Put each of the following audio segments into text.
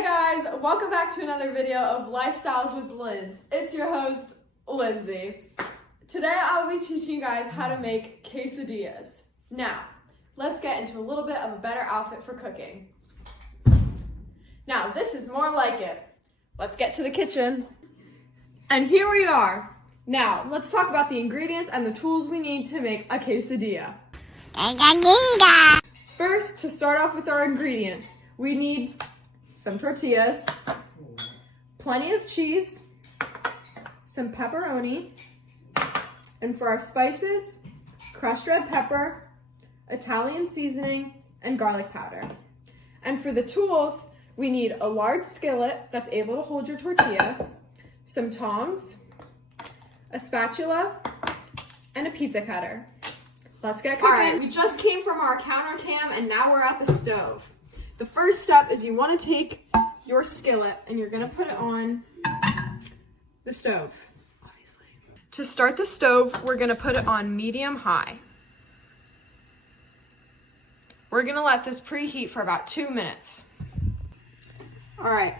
Hey guys, welcome back to another video of Lifestyles with Linz. It's your host, Lindsay. Today I'll be teaching you guys how to make quesadillas. Now, let's get into a little bit of a better outfit for cooking. Now, this is more like it. Let's get to the kitchen. And here we are. Now, let's talk about the ingredients and the tools we need to make a quesadilla. First, to start off with our ingredients, we need some tortillas, plenty of cheese, some pepperoni, and for our spices, crushed red pepper, Italian seasoning, and garlic powder. And for the tools, we need a large skillet that's able to hold your tortilla, some tongs, a spatula, and a pizza cutter. Let's get cooking. All right, we just came from our counter cam and now we're at the stove. The first step is you want to take your skillet and you're going to put it on the stove, obviously. To start the stove, we're going to put it on medium-high. We're going to let this preheat for about 2 minutes. All right,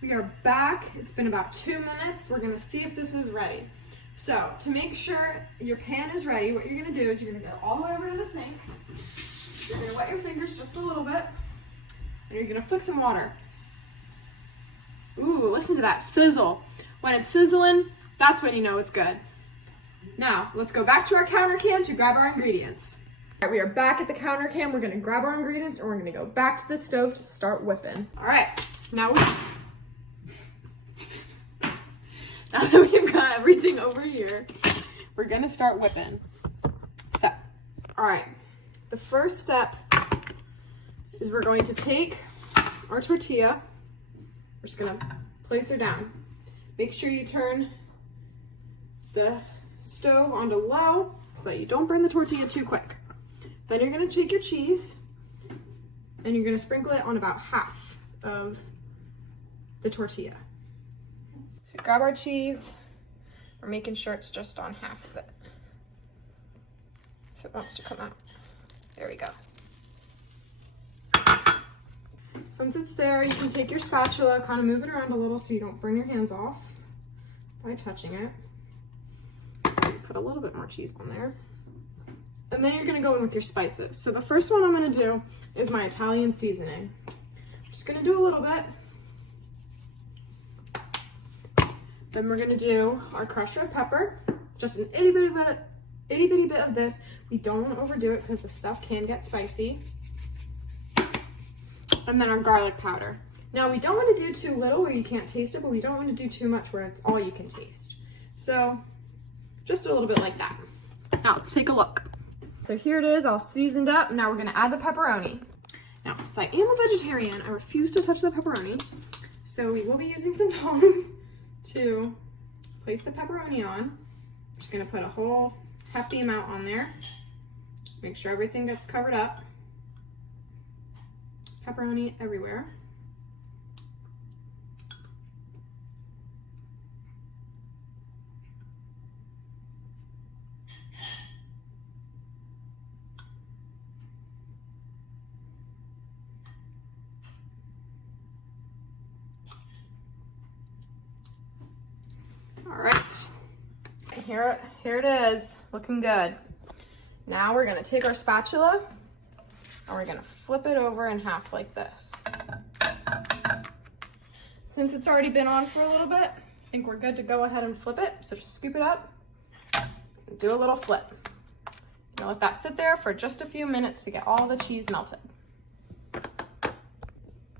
we are back. It's been about 2 minutes. We're going to see if this is ready. So to make sure your pan is ready, what you're going to do is you're going to go all the way over to the sink. You're going to wet your fingers just a little bit, and you're going to flick some water. Ooh, listen to that sizzle. When it's sizzling, that's when you know it's good. Now, let's go back to our counter cam to grab our ingredients. All right, we are back at the counter cam. We're going to grab our ingredients, and we're going to go back to the stove to start whipping. All right, now that we've got everything over here, we're going to start whipping. So, all right. The first step is we're going to take our tortilla. We're just going to place her down. Make sure you turn the stove onto low so that you don't burn the tortilla too quick. Then you're going to take your cheese and you're going to sprinkle it on about half of the tortilla. So we grab our cheese. We're making sure it's just on half of it, if it wants to come out. There we go. Since it's there, you can take your spatula, kind of move it around a little so you don't burn your hands off by touching it. Put a little bit more cheese on there. And then you're gonna go in with your spices. So the first one I'm gonna do is my Italian seasoning. I'm just gonna do a little bit. Then we're gonna do our crushed red pepper, just an itty bitty bit of this. We don't want to overdo it because the stuff can get spicy. And then our garlic powder. Now we don't want to do too little where you can't taste it, but we don't want to do too much where it's all you can taste. So just a little bit like that. Now let's take a look. So here it is, all seasoned up. Now we're going to add the pepperoni. Now since I am a vegetarian, I refuse to touch the pepperoni. So we will be using some tongs to place the pepperoni on. I'm just going to put a whole hefty amount on there. Make sure everything gets covered up. Pepperoni everywhere. All right. Here it is, looking good. Now we're gonna take our spatula and we're gonna flip it over in half like this. Since it's already been on for a little bit, I think we're good to go ahead and flip it. So just scoop it up and do a little flip. Now let that sit there for just a few minutes to get all the cheese melted.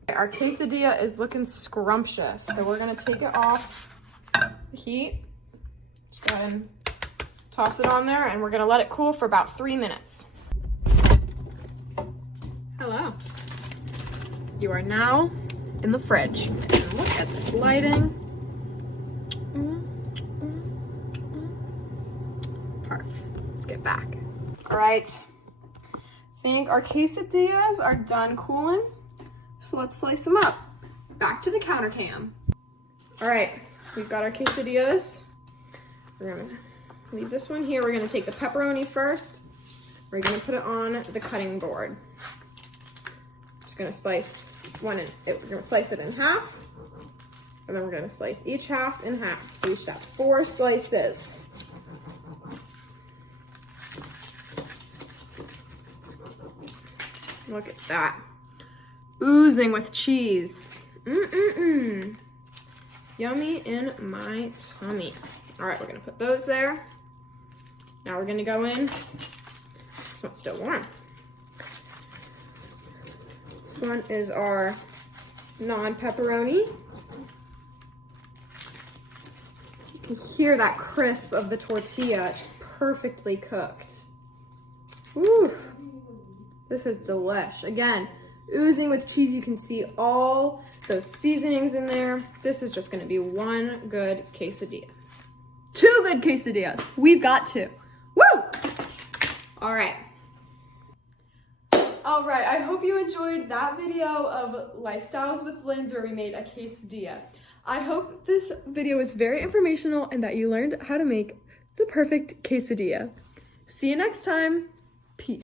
Our quesadilla is looking scrumptious, so we're gonna take it off the heat. Just go ahead and toss it on there, and we're gonna let it cool for about 3 minutes. Hello. You are now in the fridge. And look at this lighting. Perfect. Let's get back. All right. I think our quesadillas are done cooling. So let's slice them up. Back to the counter cam. All right, we've got our quesadillas. We're gonna leave this one here. We're gonna take the pepperoni first. We're gonna put it on the cutting board. Just gonna slice We're gonna slice it in half, and then we're gonna slice each half in half. So we should have 4 slices. Look at that. Oozing with cheese. Yummy in my tummy. All right, we're gonna put those there. Now we're gonna go in. This one's still warm. This one is our non-pepperoni. You can hear that crisp of the tortilla. It's perfectly cooked. Ooh, this is delish. Again, oozing with cheese. You can see all those seasonings in there. This is just gonna be one good quesadilla. 2 good quesadillas. We've got 2. Woo! All right. All right, I hope you enjoyed that video of Lifestyles with Linz where we made a quesadilla. I hope this video was very informational and that you learned how to make the perfect quesadilla. See you next time.